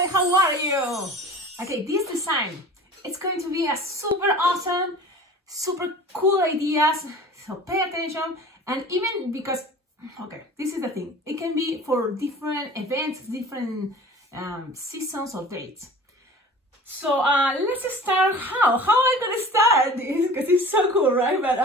everyone, how are you? Okay, this design, it's going to be a super awesome, super cool ideas, so pay attention. And even because, okay, this is the thing, it can be for different events, different seasons or dates. So let's start. How am I gonna start this? Because it's so cool, right? But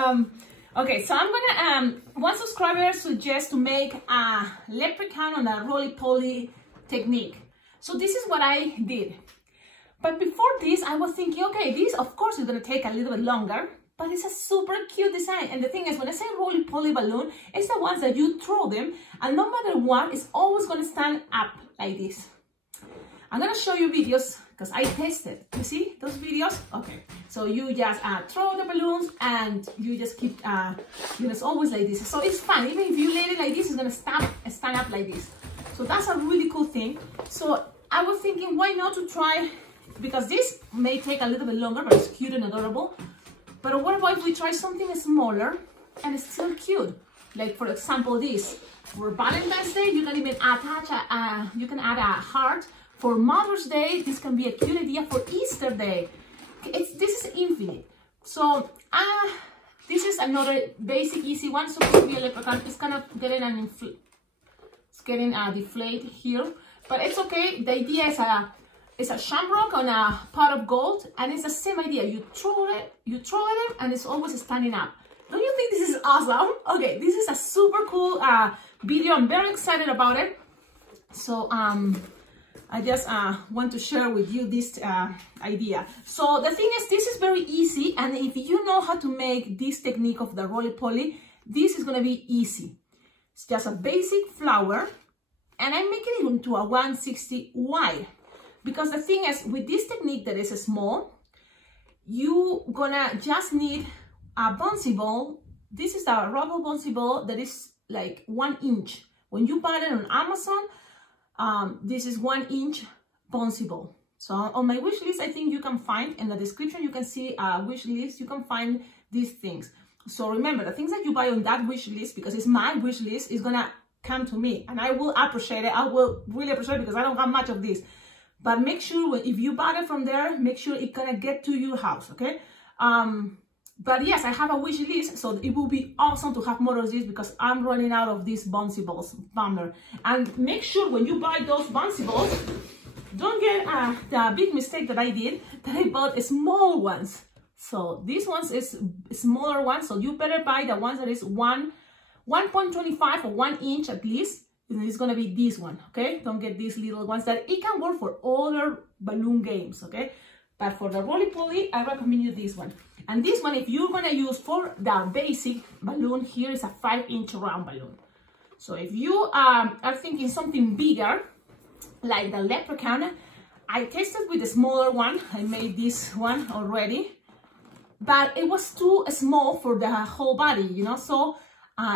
okay, so I'm gonna one subscriber suggests to make a leprechaun on a roly-poly technique. So this is what I did. But before this, I was thinking, okay, this of course is gonna take a little bit longer, but it's a super cute design. And the thing is, when I say roly-poly balloon, it's the ones that you throw them, and no matter what, it's always gonna stand up like this. I'm gonna show you videos because I tested. You see those videos? Okay, so you just throw the balloons and you just keep, you know, it's always like this. So it's fun. Even if you lay it like this, it's gonna stand up like this. So that's a really cool thing. So I was thinking, why not to try, because this may take a little bit longer, but it's cute and adorable. But what about if we try something smaller and it's still cute? Like for example, this. For Valentine's Day, you can even attach you can add a heart. For Mother's Day, this can be a cute idea. For Easter Day, this is infinite. So this is another basic, easy one. So to be a leprechaun, it's kind of getting deflate here, but it's okay. The idea is a shamrock on a pot of gold, and it's the same idea. You throw it, and it's always standing up. Don't you think this is awesome? Okay, this is a super cool video. I'm very excited about it. So I just want to share with you this idea. So the thing is, this is very easy, and if you know how to make this technique of the roly-poly, this is gonna be easy. It's just a basic flower, and I'm making it into a 160 wide. Because the thing is, with this technique that is small, you gonna just need a bouncy ball. This is a rubber bouncy ball that is like 1 inch. When you buy it on Amazon, this is 1 inch bouncy ball. So on my wish list, I think you can find, in the description, you can see a wish list, you can find these things. So remember, the things that you buy on that wish list, because it's my wish list, is gonna come to me, and I will appreciate it. I will really appreciate it because I don't have much of this. But make sure if you buy it from there, make sure it's gonna get to your house, okay? But yes, I have a wish list, so it will be awesome to have more of this because I'm running out of these bouncy balls. Bummer. And make sure when you buy those bouncy balls, don't get the big mistake that I did, that I bought small ones. So these ones is smaller ones, so you better buy the ones that is 1.25 or 1 inch at least. And it's gonna be this one, okay? Don't get these little ones that it can work for other balloon games, okay? But for the roly-poly, I recommend you this one. And this one, if you're gonna use for the basic balloon, here is a 5-inch round balloon. So if you are thinking something bigger, like the leprechaun, I tested with the smaller one. I made this one already, but it was too small for the whole body, you know, so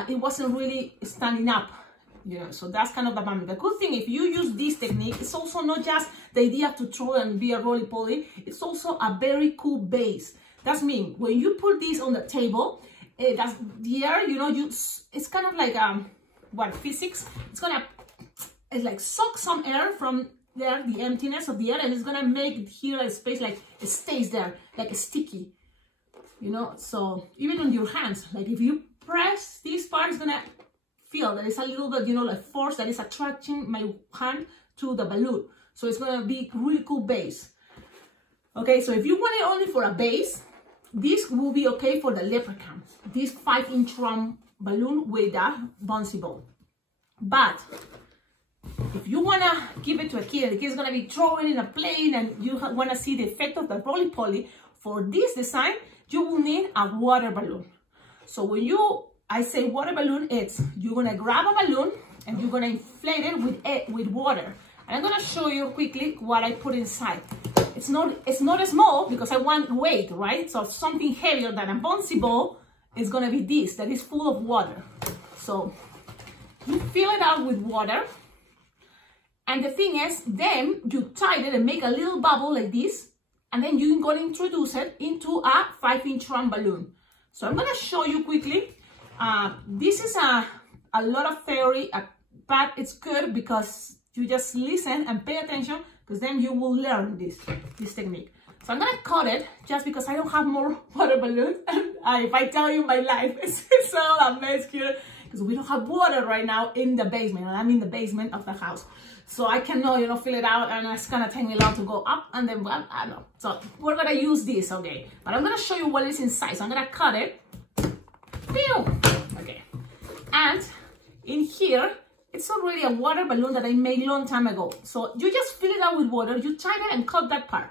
it wasn't really standing up, you know, so that's kind of the bummer. The good thing, if you use this technique, it's also not just the idea to throw and be a roly-poly, it's also a very cool base. That's mean, when you put this on the table, that's the air, you know, it's kind of like, what, physics? It's like suck some air from there, the emptiness of the air, and it's gonna make here a space like it stays there, like sticky. You know, so even on your hands, like if you press this part, it's gonna feel that it's a little bit, you know, like force that is attracting my hand to the balloon. So it's gonna be really cool base. Okay, so if you want it only for a base, this will be okay for the leprechaun. This 5-inch round balloon with a bouncy ball. But if you wanna give it to a kid, the kid's gonna be throwing in a plane, and you wanna see the effect of the roly-poly, for this design, you will need a water balloon. So when I say water balloon, it's you're gonna grab a balloon and you're gonna inflate it with water. And I'm gonna show you quickly what I put inside. It's not small because I want weight, right? So something heavier than a bouncy ball is gonna be this, that is full of water. So you fill it out with water. And the thing is, then you tie it and make a little bubble like this. And then you're going to introduce it into a 5-inch round balloon. So I'm going to show you quickly. This is a lot of theory, but it's good because You just listen and pay attention, because then you will learn this technique. So I'm gonna cut it just because I don't have more water balloons. And if I tell you my life, it's all a mess here because we don't have water right now in the basement, and I'm in the basement of the house. So I cannot, you know, fill it out, and it's gonna take me long to go up and then, well, I don't know. So we're gonna use this, okay? But I'm gonna show you what is inside. So I'm gonna cut it. Okay. And in here, it's already a water balloon that I made long time ago. So you just fill it out with water, you tie it and cut that part.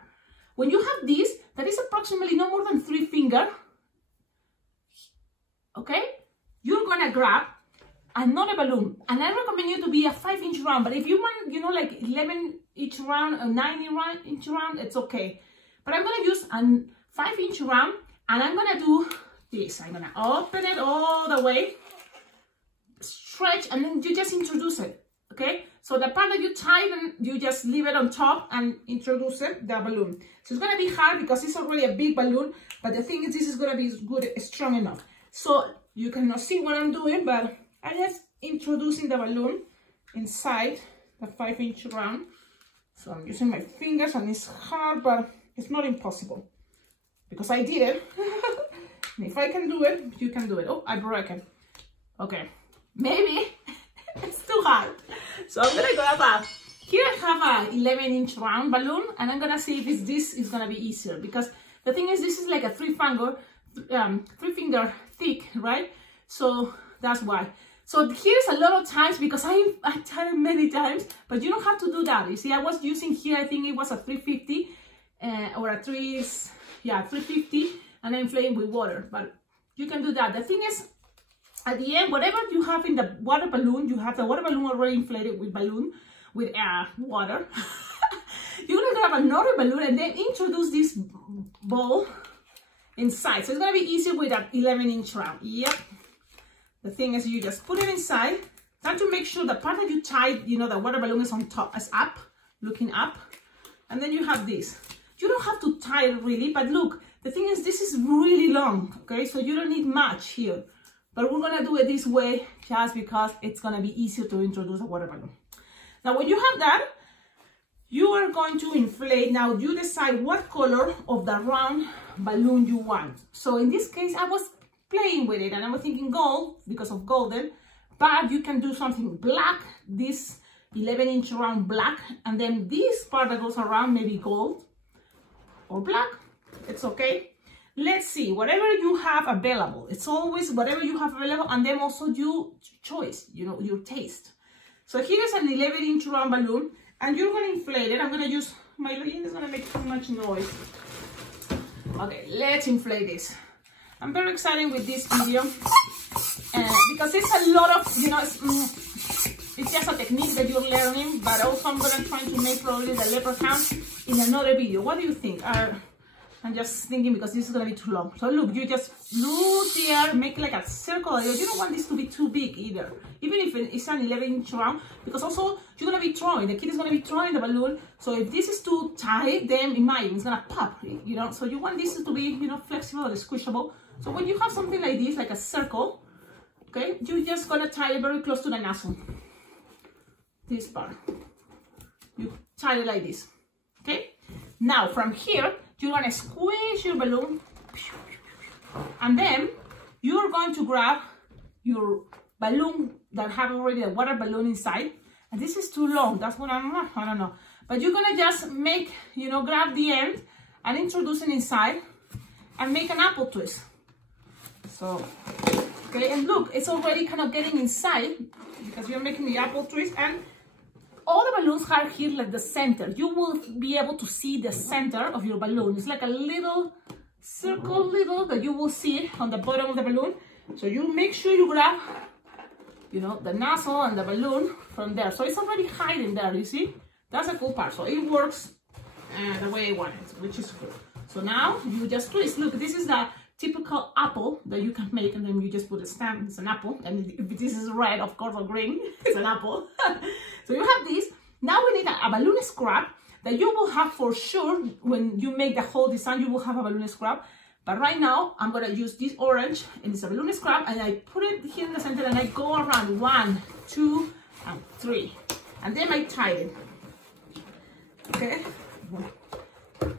When you have this, that is approximately no more than 3 fingers, okay? You're gonna grab another balloon, and I recommend you to be a 5-inch round, but if you want, you know, like 11-inch round or 9-inch round, it's okay. But I'm gonna use a 5-inch round, and I'm gonna do this. I'm gonna open it all the way, stretch, and then you just introduce it, okay? So the part that you tie, then you just leave it on top and introduce it, the balloon. So it's gonna be hard because it's already a big balloon, but the thing is, this is gonna be good, strong enough. So you cannot see what I'm doing, but I'm just introducing the balloon inside the 5-inch round. So I'm using my fingers, and it's hard, but it's not impossible because I did it. And if I can do it, you can do it. Oh, I broke it. Okay, maybe it's too hard. So I'm gonna grab here I have a 11-inch round balloon, and I'm gonna see if this is gonna be easier, because the thing is, this is like a 3-finger thick, right? So that's why. So here's a lot of times, because I tried many times, but you don't have to do that. You see, I was using here, I think it was a 350 or a 350, and I'm inflating with water, but you can do that. The thing is, at the end, whatever you have in the water balloon, you have the water balloon already inflated with water. You're gonna grab another balloon and then introduce this ball inside. So it's gonna be easier with an 11-inch round. Yep. The thing is, you just put it inside. Try to make sure the part that you tied, you know, the water balloon is on top, is up, looking up. And then you have this. You don't have to tie it really, but look, the thing is, this is really long, okay? So you don't need much here. But we're gonna do it this way just because it's gonna be easier to introduce a water balloon. Now, when you have that, you are going to inflate. Now, you decide what color of the round balloon you want. So in this case, I was playing with it, and I was thinking gold because of golden, but you can do something black, this 11-inch round black, and then this part that goes around maybe gold or black. It's okay. Let's see, whatever you have available. It's always whatever you have available, and then also your choice, you know, your taste. So here's an 11-inch round balloon, and you're gonna inflate it. I'm gonna use my ring, is gonna make too much noise. Okay, let's inflate this. I'm very excited with this video because it's a lot of, you know, it's just a technique that you're learning, but also I'm gonna try to make probably the leprechaun in another video. What do you think? I'm just thinking because this is gonna be too long. So look, you just loose here, make like a circle. You don't want this to be too big either, even if it's an 11-inch round, because also you're gonna be throwing. The kid is gonna be throwing the balloon. So if this is too tight, then imagine it's gonna pop. You know, so you want this to be, you know, flexible and squishable. So when you have something like this, like a circle, okay, you're just gonna tie it very close to the nozzle. This part, you tie it like this. Okay. Now from here, you're gonna squeeze your balloon, and then you're going to grab your balloon that have already a water balloon inside. And this is too long, that's what I don't know. But you're gonna just make, you know, grab the end and introduce it inside and make an apple twist. So, okay, and look, it's already kind of getting inside because you're making the apple twist, and all the balloons are here like the center. You will be able to see the center of your balloon. It's like a little circle that you will see on the bottom of the balloon. So you make sure you grab, you know, the nozzle and the balloon from there. So it's already hiding there, you see? That's a cool part. So it works the way I want it, which is cool. So now you just twist. Look, this is the typical apple that you can make, and then you just put a stamp. It's an apple, and if this is red, of course, or green, it's an apple. So you have this. Now we need a balloon scrap that you will have for sure when you make the whole design. You will have a balloon scrap, but right now I'm gonna use this orange, and it's a balloon scrap, and I put it here in the center, and I go around 1, 2, and 3. and then I tied it. Okay.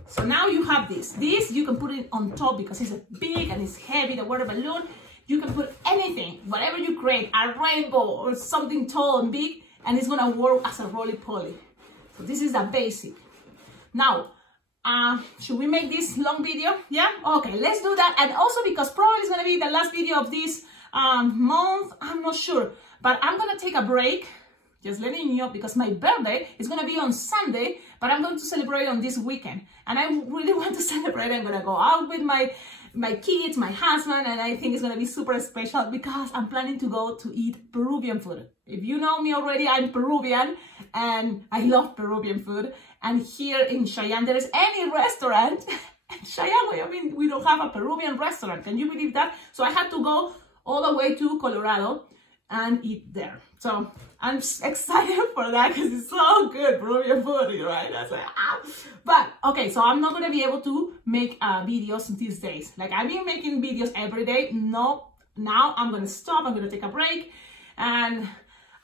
So now you have this. This you can put it on top because it's big and it's heavy, the water balloon. You can put anything, whatever you create, a rainbow or something tall and big, and it's gonna work as a roly-poly. So this is the basic. Now, should we make this long video? Yeah? Okay, let's do that. And also because probably it's gonna be the last video of this month, I'm not sure. But I'm gonna take a break, just letting you know, because my birthday is gonna be on Sunday, but I'm going to celebrate on this weekend. And I really want to celebrate. I'm gonna go out with my kids, my husband, and I think it's gonna be super special because I'm planning to go to eat Peruvian food. If you know me already, I'm Peruvian and I love Peruvian food. And here in Cheyenne, there is any restaurant. In Cheyenne, Wyoming, we don't have a Peruvian restaurant. Can you believe that? So I had to go all the way to Colorado and eat there. So I'm excited for that because it's so good, Peruvian food, right? That's like, ah. But okay, so I'm not gonna be able to make videos these days. Like I've been making videos every day. No, now I'm gonna stop. I'm gonna take a break, and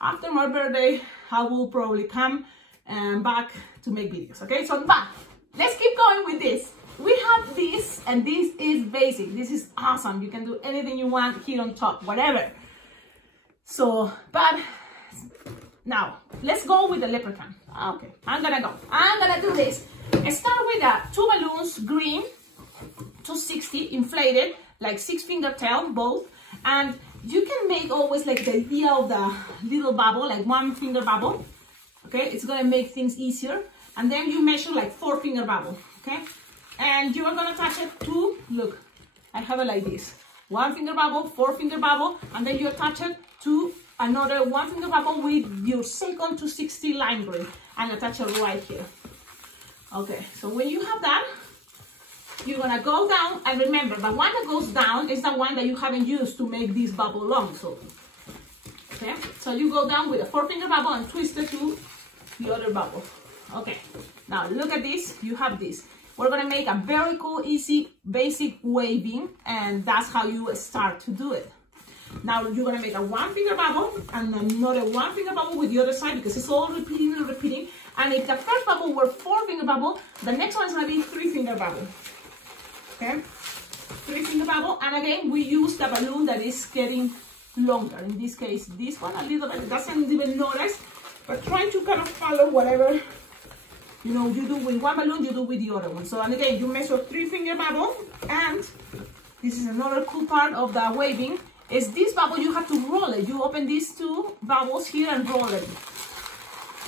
after my birthday, I will probably come back to make videos. Okay, so but let's keep going with this. We have this, and this is basic. This is awesome. You can do anything you want here on top, whatever. So, but now let's go with the leprechaun. Okay, I'm gonna do this. I start with 2 balloons, green, 260, inflated, like 6-finger tail, both. And you can make always like the idea of the little bubble, like 1-finger bubble. Okay, it's gonna make things easier. And then you measure like 4-finger bubble. Okay, and you are gonna attach it to, look, I have it like this: 1-finger bubble, 4-finger bubble, and then you attach it to another 1-finger bubble with your second 260 lime green and attach it right here. Okay, so when you have that, you're gonna go down, and remember, the one that goes down is the one that you haven't used to make this bubble long. So, okay, so you go down with a 4-finger bubble and twist it to the other bubble. Okay, now look at this, you have this. We're gonna make a very cool, easy, basic waving, and that's how you start to do it. Now you're gonna make a 1-finger bubble and another 1-finger bubble with the other side because it's all repeating and repeating. And if the first bubble were 4-finger bubble, the next one is gonna be 3-finger bubble. Okay, 3-finger bubble, and again we use the balloon that is getting longer. In this case, this one a little bit doesn't even notice, but trying to kind of follow whatever you know you do with one balloon, you do with the other one. So, and again, you measure 3-finger bubble, and this is another cool part of the waving. Is this bubble, you have to roll it. You open these 2 bubbles here and roll it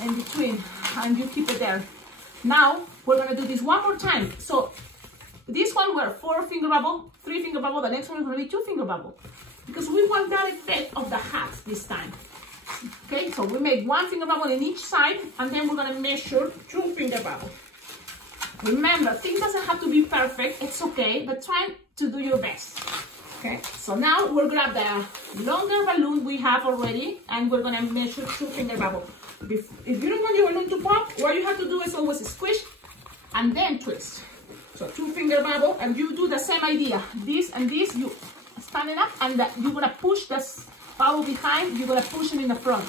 in between, and you keep it there. Now we're gonna do this one more time. So this one were 4-finger bubble, 3-finger bubble. The next one is gonna be 2-finger bubble because we want that effect of the hat this time. Okay, so we make 1-finger bubble in each side, and then we're gonna measure 2-finger bubble. Remember, things doesn't have to be perfect. It's okay, but try to do your best. Okay, so now we'll grab the longer balloon we have already, and we're gonna measure 2-finger bubble. If you don't want your balloon to pop, what you have to do is always squish and then twist. So 2-finger bubble, and you do the same idea. This and this, you stand it up, and you're gonna push this bubble behind, you're gonna push it in the front.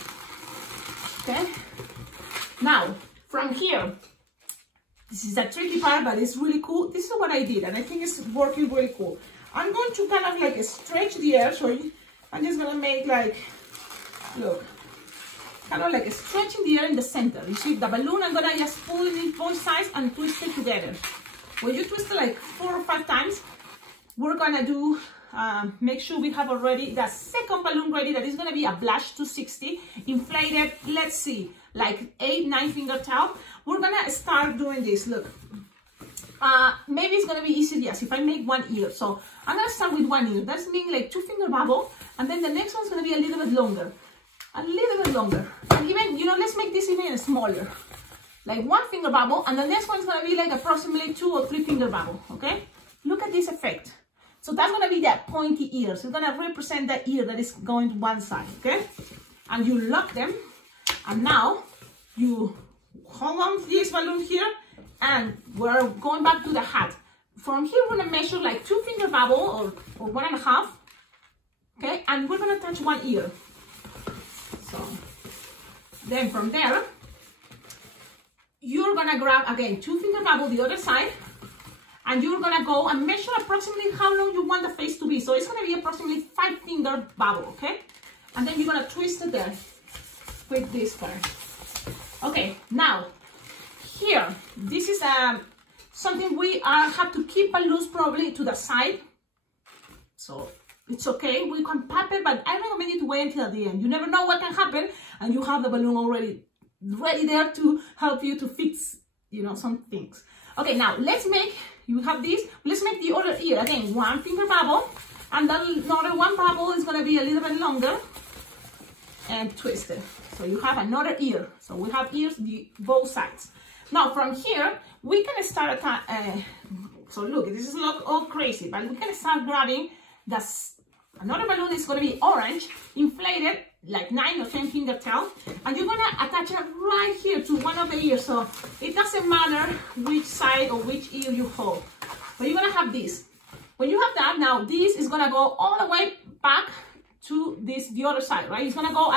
Okay, now from here, this is a tricky part, but it's really cool. This is what I did, and I think it's working really cool. I'm going to kind of like stretch the air, so I'm just gonna make like, look, kind of like stretching the air in the center. You see the balloon, I'm gonna just pull it in both sides and twist it together. When you twist it like 4 or 5 times, we're gonna do, make sure we have already the second balloon ready. That is gonna be a blush 260, inflated, let's see, like 8-9-finger tail. We're gonna start doing this, look. Maybe it's gonna be easier, yes, if I make 1 ear. So I'm gonna start with 1 ear. That's mean like 2-finger bubble, and then the next one's gonna be a little bit longer. A little bit longer. And even, you know, let's make this even smaller. Like 1-finger bubble, and the next one's gonna be like approximately 2 or 3-finger bubble, okay? Look at this effect. So that's gonna be that pointy ear. So it's gonna represent that ear that is going to one side, okay? And you lock them, and now you hold on to this balloon here, and we're going back to the hat. From here, we're gonna measure like 2-finger bubble or 1.5, okay? And we're gonna touch 1 ear. So Then from there, you're gonna grab again 2 finger bubble the other side, and you're gonna go and measure approximately how long you want the face to be. So it's gonna be approximately 5 finger bubble, okay? And then you're gonna twist it there with this part. Okay, now here, this is something we have to keep balloons probably to the side. So it's okay, we can pop it, but I recommend you to wait until the end. You never know what can happen, and you have the balloon already ready there to help you to fix, you know, some things. Okay, now let's make, you have this, let's make the other ear. Again, 1 finger bubble, and then another 1 bubble is gonna be a little bit longer, and twist it. So you have another ear. So we have ears both sides. Now from here, we can start, so look, this is all crazy, but we can start grabbing another balloon is gonna be orange, inflated, like 9 or 10 finger tail, and you're gonna attach it right here to one of the ears. So it doesn't matter which side or which ear you hold, but you're gonna have this. When you have that, now this is gonna go all the way back to the other side, right? It's gonna go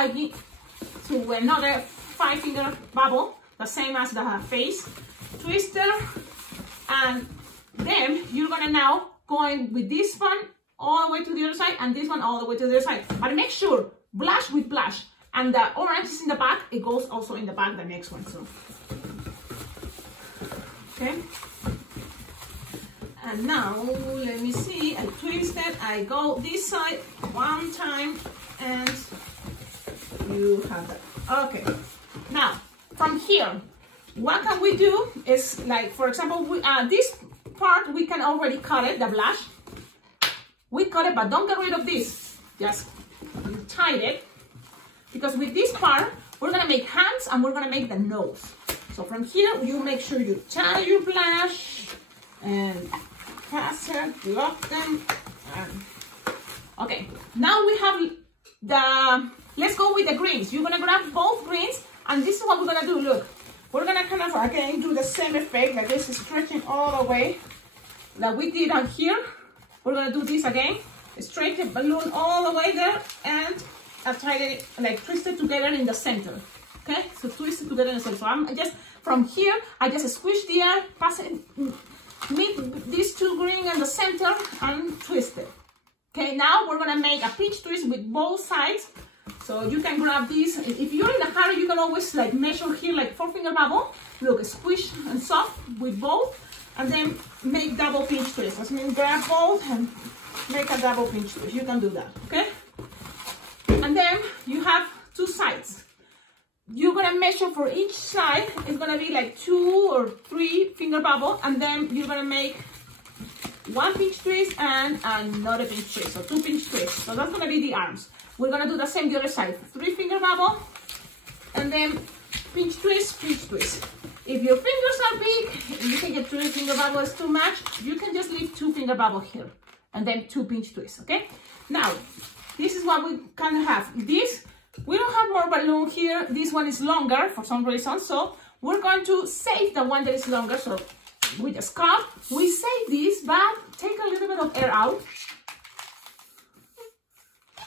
to another 5 finger bubble, the same as the face twister, and then you're gonna now go in with this one all the way to the other side, and this one all the way to the other side. But make sure blush with blush, and the orange is in the back, it goes also in the back, the next one. So okay, and now let me see, I twist it, I go this side 1 time, and you have that. Okay, now from here, what can we do is, like, for example, this part we can already cut it, the blush, we cut it, but don't get rid of this, just tie it, because with this part we're gonna make hands and we're gonna make the nose. So from here, you make sure you tie your blush and pass it, lock them, and okay, now we have let's go with the greens. You're gonna grab both greens, and this is what we're gonna do. Look, we're gonna kind of again do the same effect, like this is stretching all the way like we did on here. We're gonna do this again, stretch the balloon all the way there, and tie it, like twist it together in the center. Okay, so twist it together in the center. So I'm just from here, I just squish the air, pass it, meet these 2 green in the center, and twist it. Okay, now we're gonna make a pinch twist with both sides. So you can grab these. If you're in a hurry, you can always like measure here like 4 finger bubble. Look, squish and soft with both, and then make double pinch twist. That means grab both and make a double pinch twist. You can do that, okay? And then you have 2 sides. You're gonna measure for each side. It's gonna be like 2 or 3 finger bubble, and then you're gonna make 1 pinch twist and another pinch twist. So 2 pinch twists. So that's gonna be the arms. We're gonna do the same the other side. 3 finger bubble, and then pinch twist, pinch twist. If your fingers are big, you think a 3 finger bubble is too much, you can just leave 2 finger bubble here, and then 2 pinch twists, okay? Now, this is what we kind of have. This, we don't have more balloon here. This one is longer for some reason, so we're going to save the one that is longer. So we just cut, we save this, but take a little bit of air out.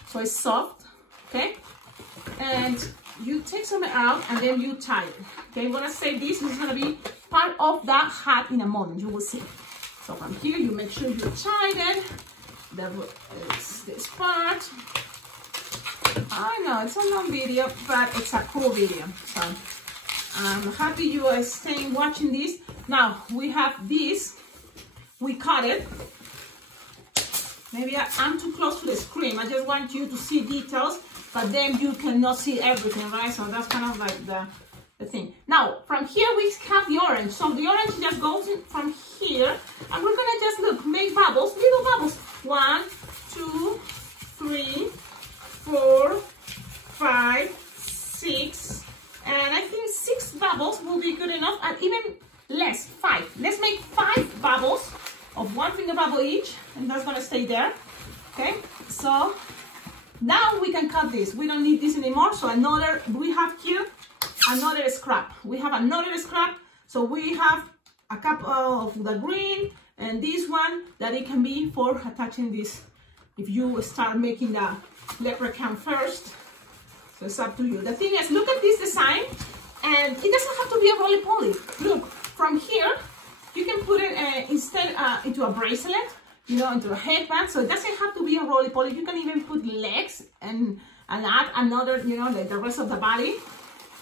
So it's soft, okay? And you take some air out, and then you tie it. Okay, I'm gonna save this. This is gonna be part of the hat in a moment, you will see. So from here, you make sure you tie it. It's this part. I know it's a long video, but it's a cool video. So I'm happy you are staying watching this. Now we have this. We cut it. Maybe I'm too close to the screen. I just want you to see details, but then you cannot see everything, right? So that's kind of like the thing. Now, from here we have the orange. So the orange just goes in from here, and we're gonna just look, make bubbles, little bubbles. 1, 2, 3, 4, 5, 6, and I think 6 bubbles will be good enough, and even less, 5. Let's make 5 bubbles of 1 finger bubble each, and that's gonna stay there. Okay, so now we can cut this. We don't need this anymore. So we have here another scrap. We have another scrap. So we have a couple of the green and this one that it can be for attaching this. If you start making the leprechaun first, So it's up to you. The thing is, look at this design, and it doesn't have to be a roly-poly. Look, from here, you can put it instead into a bracelet, you know, into a headband. So it doesn't have to be a roly-poly. You can even put legs and add another, you know, like the rest of the body.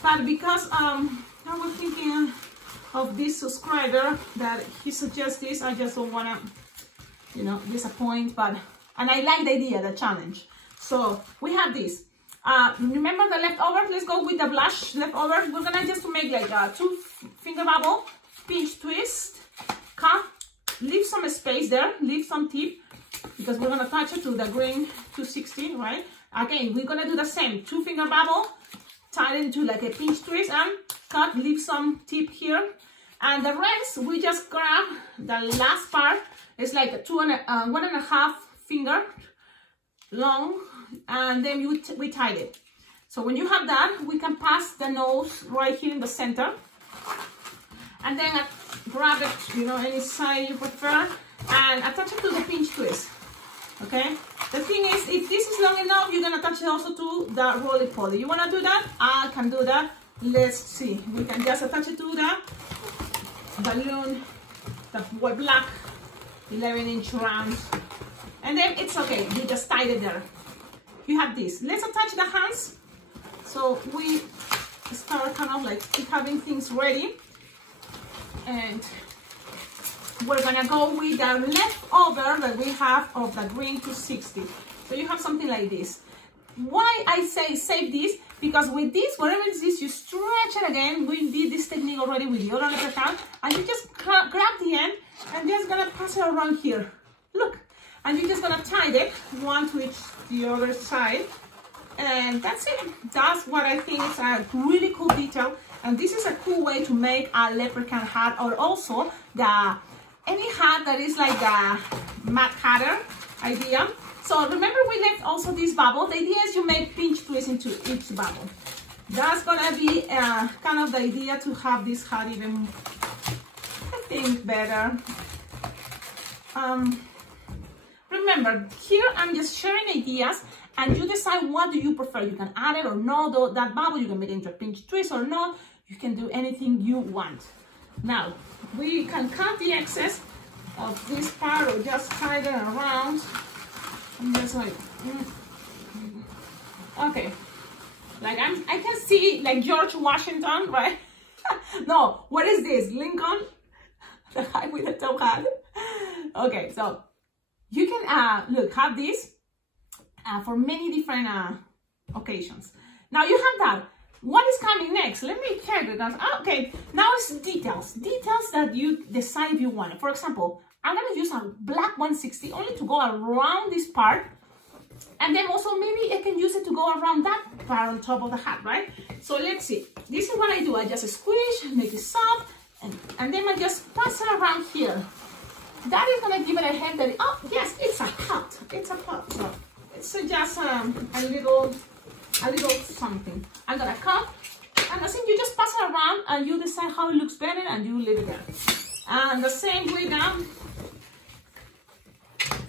But because I was thinking of this subscriber that he suggests this, I just don't want to, you know, disappoint. But and I like the idea, the challenge. So we have this. Remember the leftovers? Let's go with the blush leftovers. We're gonna just make like a 2-finger bubble, pinch twist, cut, leave some space there, leave some tip, because we're gonna attach it to the green 260, right? Again, we're gonna do the same, 2-finger bubble, tie it into like a pinch twist and cut, leave some tip here. And the rest, we just grab the last part. It's like a 1.5 finger long, and then we tied it. So when you have that, we can pass the nose right here in the center, and then grab it, you know, any side you prefer, and attach it to the pinch twist. Okay, the thing is, if this is long enough, you're gonna attach it also to the roly-poly. You wanna do that? I can do that. Let's see. We can just attach it to the balloon, the black 11-inch round, and then it's okay. You just tied it there. You have this. Let's attach the hands. So we start kind of like having things ready, and we're gonna go with the leftover that we have of the green 260. So you have something like this. Why I say save this? Because with this, whatever it is, you stretch it again. We did this technique already with the other leprechaun, and you just grab the end and just gonna pass it around here. Look, and you're just gonna tie it one to each the other side, and that's it. That's what I think is a really cool detail, and this is a cool way to make a leprechaun hat, or also any hat that is like the Mad Hatter idea. So remember, we left also this bubble. The idea is you make pinch twist into each bubble. That's gonna be kind of the idea to have this hat even, I think, better. Remember, here I'm just sharing ideas, and you decide what do you prefer. You can add it or not, that bubble, you can make it into a pinch twist or not. You can do anything you want. Now, we can cut the excess of this part or just tie it around. I'm just like, okay. Like I can see like George Washington, right? No, what is this? Lincoln? The guy with the top hat. Okay, so you can look, have this for many different occasions. Now you have that. What is coming next? Let me check, because okay, now it's details that you decide if you want it. For example, I'm gonna use a black 160 only to go around this part, and then also maybe I can use it to go around that part on top of the hat, right? So let's see. This is what I do. I just squish, make it soft, and then I just pass it around here. That is gonna give it a head that, oh yes, it's a pot. It's a pot. So it's just a little something. I'm gonna cut, and I think you just pass it around and you decide how it looks better and you leave it there. And the same with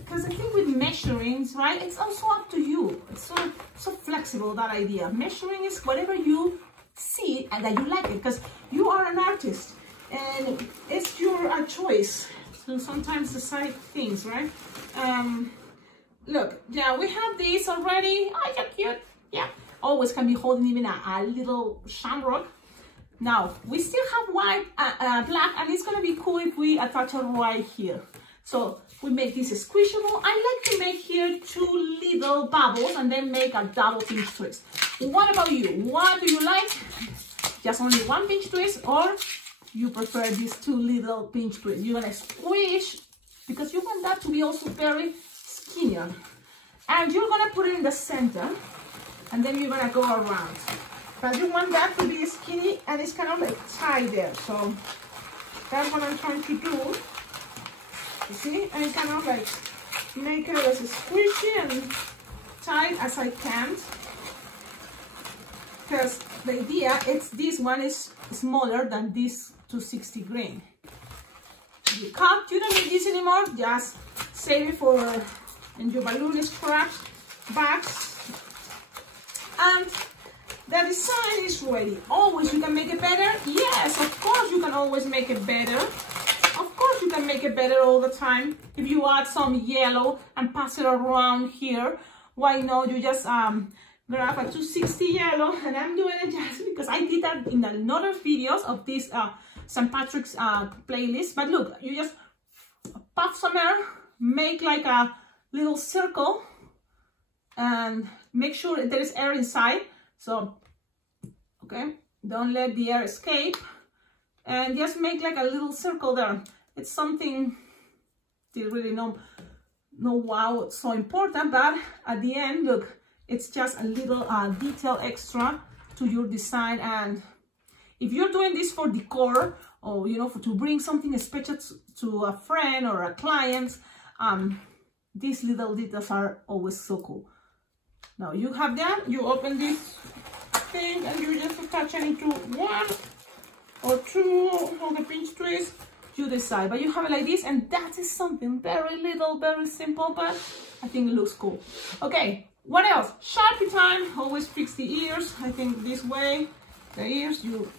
because I think with measurings, right, it's also up to you. It's so flexible, that idea. Measuring is whatever you see and that you like it, because you are an artist and it's your choice to sometimes decide things, right? Look, yeah, we have this already. Oh, you're cute. Yeah, always can be holding even a little shamrock. Now we still have white, black, and it's gonna be cool if we attach it right here. So we make this squishable. I like to make here 2 little bubbles and then make a double pinch twist. What about you? What do you like? Just only 1 pinch twist, or you prefer these 2 little pinch twists? You're gonna squish because you want that to be also very skinnier, and you're gonna put it in the center, and then you're gonna go around. But you want that to be skinny, and it's kind of like tied there. So that's what I'm trying to do. You see, I kind of like make it as squishy and tight as I can, because the idea is this one is smaller than this 260 grain. You cut, you don't need this anymore, just save it for in your balloon scratch bags. And the design is ready. Always you can make it better. Yes, of course you can always make it better. Of course you can make it better all the time. If you add some yellow and pass it around here, why not? You just grab a 260 yellow, and I'm doing it just because I did that in another videos of this St. Patrick's playlist. But look, you just puff some air, make like a little circle, and make sure there is air inside. So, okay, don't let the air escape, and just make like a little circle there. It's something you really know wow, it's so important, but at the end, look, it's just a little detail extra to your design. And if you're doing this for decor, or you know, to bring something special to a friend or a client, these little details are always so cool. Now you have that, you open this thing and you just attach it into 1 or 2 of the pinch twist, you decide. But you have it like this, and that is something very little, very simple, but I think it looks cool. Okay, what else? Sharpie time. Always fix the ears. I think this way, the ears, you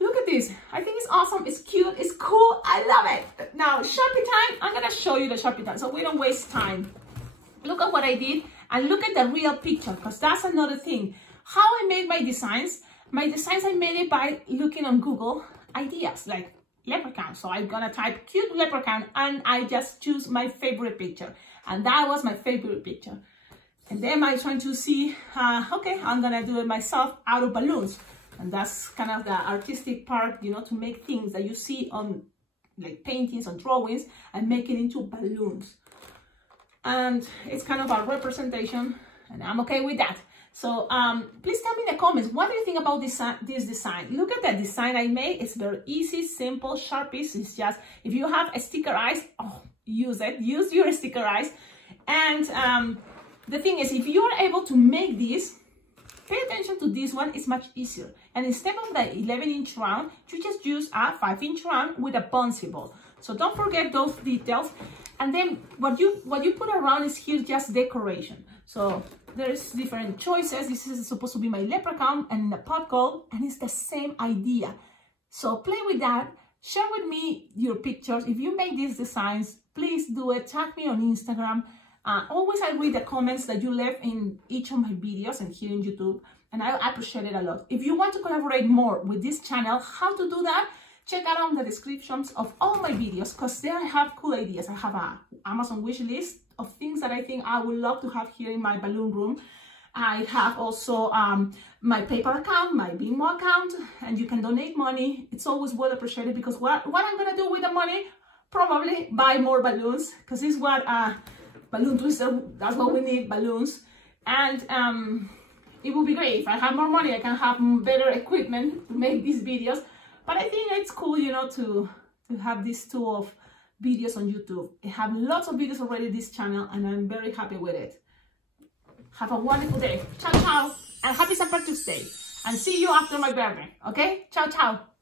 look at this. I think it's awesome, it's cute, it's cool, I love it. Now Sharpie time, I'm gonna show you the Sharpie time so we don't waste time. Look at what I did, and look at the real picture, because that's another thing. How I made my designs I made it by looking on Google ideas like leprechaun. So I'm gonna type cute leprechaun, and I just choose my favorite picture, and that was my favorite picture. And then I trying to see, okay, I'm gonna do it myself out of balloons. And that's kind of the artistic part, you know, to make things that you see on like paintings and drawings and make it into balloons. And it's kind of a representation, and I'm okay with that. So please tell me in the comments, what do you think about this design? Look at the design I made. It's very easy, simple. Sharpies is just, if you have a sticker eyes, oh, use it. Use your sticker eyes. And the thing is, if you're able to make this, pay attention to this one, it's much easier. And instead of the 11-inch round, you just use a 5-inch round with a bouncy ball. So don't forget those details. And then what you put around is here just decoration. So there's different choices. This is supposed to be my leprechaun and the pot gold, and it's the same idea. So play with that. Share with me your pictures. If you make these designs, please do it. Tag me on Instagram. Always I read the comments that you left in each of my videos and here in YouTube, and I appreciate it a lot. If you want to collaborate more with this channel, how to do that? Check out on the descriptions of all my videos, because there I have cool ideas. I have a Amazon wish list of things that I think I would love to have here in my balloon room. I have also my PayPal account, my Venmo account, and you can donate money. It's always well appreciated, because what I'm gonna do with the money, probably buy more balloons, because this is what balloon twister, that's what we need, balloons. And it would be great if I have more money, I can have better equipment to make these videos. But I think it's cool, you know, to have this tool of videos on YouTube. I have lots of videos already this channel, and I'm very happy with it. Have a wonderful day. Ciao, ciao, and happy St. Patrick's Day. And see you after my birthday, okay? Ciao, ciao.